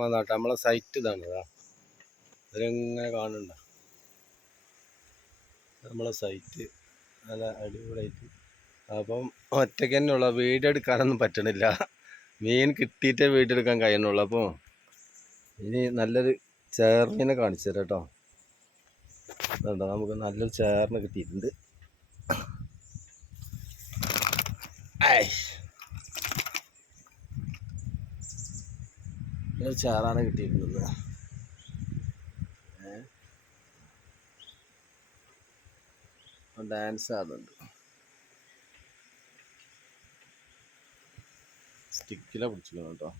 വന്നാട്ടെ നമ്മളെ സൈറ്റ് ഇതാണ്. ഇതിലിങ്ങനെ കാണുന്നുണ്ട നമ്മളെ സൈറ്റ് നല്ല അടിപൊളിയായിട്ട്. അപ്പം ഒറ്റയ്ക്ക് തന്നെയുള്ള വീഡിയോ എടുക്കാനൊന്നും പറ്റണില്ല. മീൻ കിട്ടിയിട്ടേ വീഡിയോ എടുക്കാൻ കഴിയുന്നുള്ളൂ. അപ്പോൾ ഇനി നല്ലൊരു ചേർമീനെ കാണിച്ചു തരാം കേട്ടോ. അതുകൊണ്ടോ നമുക്ക് നല്ലൊരു ചേറിന് കിട്ടിയിട്ടുണ്ട്. ഒരു ചേറാണ് കിട്ടിയിട്ടുള്ളത്. ഡാൻസ് ആടുന്നുണ്ട്. സ്റ്റിക്കിലാണ് പിടിച്ചിരിക്കുന്നത് കേട്ടോ.